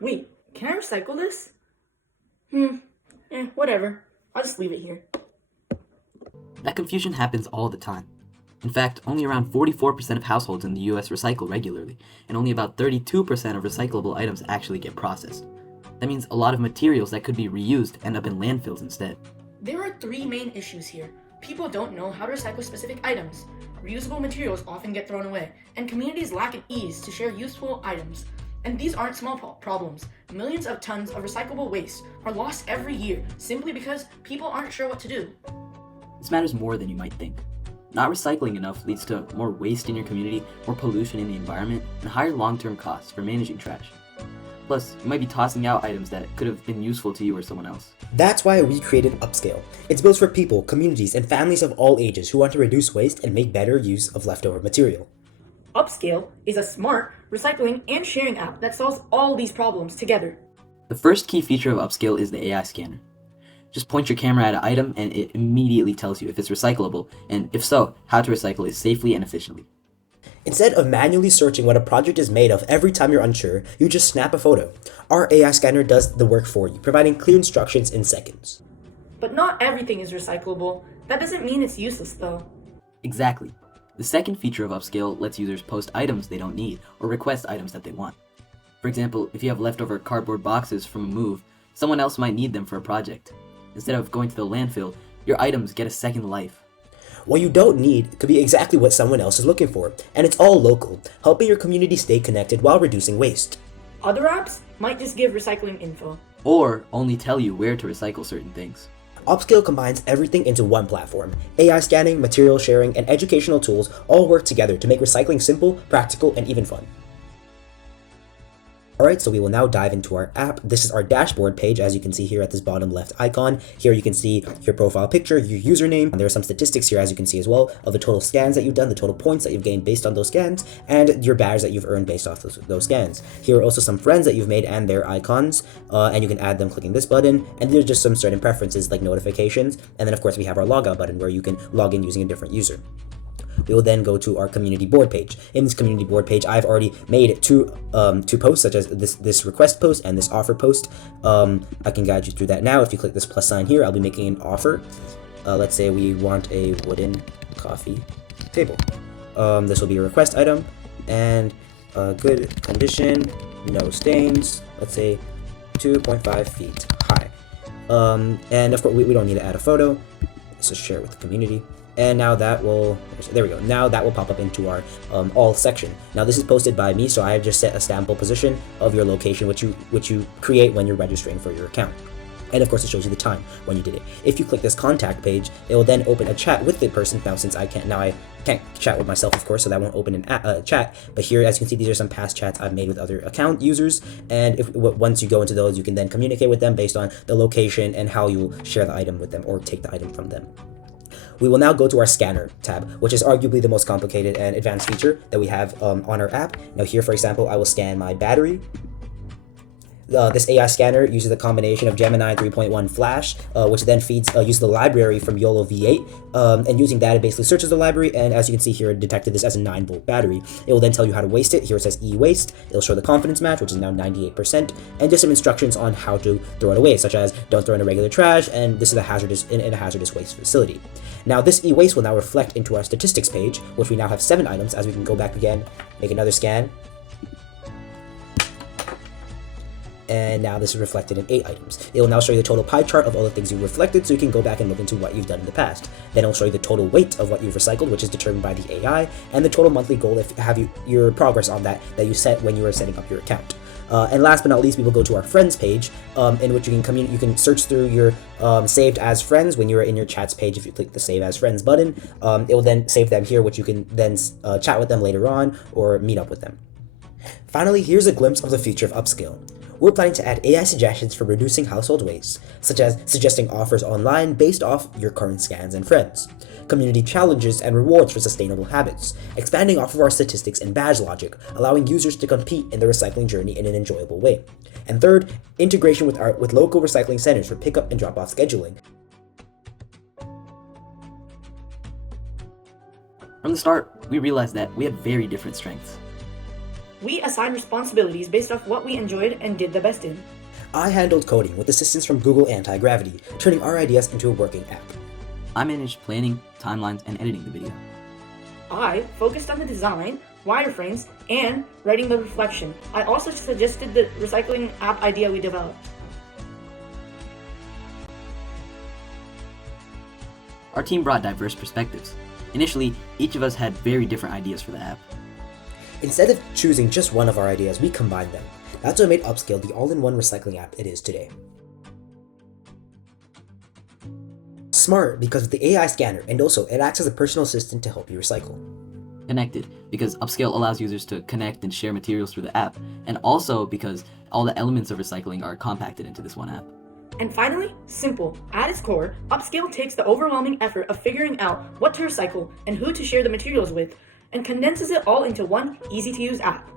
Wait, can I recycle this? Whatever. I'll just leave it here. That confusion happens all the time. In fact, only around 44% of households in the US recycle regularly, and only about 32% of recyclable items actually get processed. That means a lot of materials that could be reused end up in landfills instead. There are three main issues here. People don't know how to recycle specific items. Reusable materials often get thrown away, and communities lack an ease to share useful items. And these aren't small problems. Millions of tons of recyclable waste are lost every year simply because people aren't sure what to do. This matters more than you might think. Not recycling enough leads to more waste in your community, more pollution in the environment, and higher long-term costs for managing trash. Plus, you might be tossing out items that could have been useful to you or someone else. That's why we created Upscale. It's built for people, communities, and families of all ages who want to reduce waste and make better use of leftover material. Upscale is a smart recycling and sharing app that solves all these problems together. The first key feature of Upscale is the AI scanner. Just point your camera at an item and it immediately tells you if it's recyclable, and if so, how to recycle it safely and efficiently. Instead of manually searching what a project is made of every time you're unsure, you just snap a photo. Our AI scanner does the work for you, providing clear instructions in seconds. But not everything is recyclable. That doesn't mean it's useless though. Exactly. The second feature of Upscale lets users post items they don't need or request items that they want. For example, if you have leftover cardboard boxes from a move, someone else might need them for a project. Instead of going to the landfill, your items get a second life. What you don't need could be exactly what someone else is looking for, and it's all local, helping your community stay connected while reducing waste. Other apps might just give recycling info. Or only tell you where to recycle certain things. Upscale combines everything into one platform. AI scanning, material sharing, and educational tools all work together to make recycling simple, practical, and even fun. Alright, so we will now dive into our app. This is our dashboard page, as you can see here at this bottom left icon. Here you can see your profile picture, your username. There are some statistics here, as you can see as well, of the total scans that you've done, the total points that you've gained based on those scans, and your badge that you've earned based off those scans. Here are also some friends that you've made and their icons, and you can add them clicking this button. And there's just some certain preferences like notifications. And then of course we have our logout button where you can log in using a different user. We will then go to our community board page. In this community board page, I've already made two posts, such as this request post and this offer post. I can guide you through that now. If you click this plus sign here, I'll be making an offer. Let's say we want a wooden coffee table. This will be a request item, and good condition, no stains. Let's say 2.5 feet high. And of course, we don't need to add a photo. Let's just share it with the community. And now that will, there we go, now that will pop up into our all section. Now this is posted by me, so I have just set a sample position of your location, which you create when you're registering for your account. And of course it shows you the time when you did it. If you click this contact page, it will then open a chat with the person. Now since I can't chat with myself, of course, so that won't open a chat. But here, as you can see, these are some past chats I've made with other account users. And once you go into those, you can then communicate with them based on the location and how you share the item with them or take the item from them. We will now go to our scanner tab, which is arguably the most complicated and advanced feature that we have on our app. Now here, for example, I will scan my battery. This AI scanner uses a combination of Gemini 3.1 Flash, which then uses the library from YOLO V8, and using that, it basically searches the library, and as you can see here, it detected this as a 9-volt battery. It will then tell you how to waste it. Here it says e-waste. It'll show the confidence match, which is now 98%, and just some instructions on how to throw it away, such as don't throw in a regular trash, and this is in a hazardous waste facility. Now this e-waste will now reflect into our statistics page, which we now have 7 items, as we can go back again, make another scan. And now this is reflected in 8 items. It will now show you the total pie chart of all the things you reflected, so you can go back and look into what you've done in the past. Then it'll show you the total weight of what you've recycled, which is determined by the AI, and the total monthly goal if your progress on that you set when you were setting up your account. And last but not least, we will go to our friends page, in which you can search through your saved as friends when you are in your chats page. If you click the save as friends button, it will then save them here, which you can then chat with them later on or meet up with them. Finally, here's a glimpse of the future of Upscale. We're planning to add AI suggestions for reducing household waste, such as suggesting offers online based off your current scans and friends, community challenges and rewards for sustainable habits, expanding off of our statistics and badge logic, allowing users to compete in the recycling journey in an enjoyable way. And third, integration with local recycling centers for pickup and drop-off scheduling. From the start, we realized that we had very different strengths. We assign responsibilities based off what we enjoyed and did the best in. I handled coding with assistance from Google Anti-Gravity, turning our ideas into a working app. I managed planning, timelines, and editing the video. I focused on the design, wireframes, and writing the reflection. I also suggested the recycling app idea we developed. Our team brought diverse perspectives. Initially, each of us had very different ideas for the app. Instead of choosing just one of our ideas, we combined them. That's what made Upscale the all-in-one recycling app it is today. Smart because of the AI scanner, and also it acts as a personal assistant to help you recycle. Connected, because Upscale allows users to connect and share materials through the app, and also because all the elements of recycling are compacted into this one app. And finally, simple. At its core, Upscale takes the overwhelming effort of figuring out what to recycle and who to share the materials with, and condenses it all into one easy-to-use app.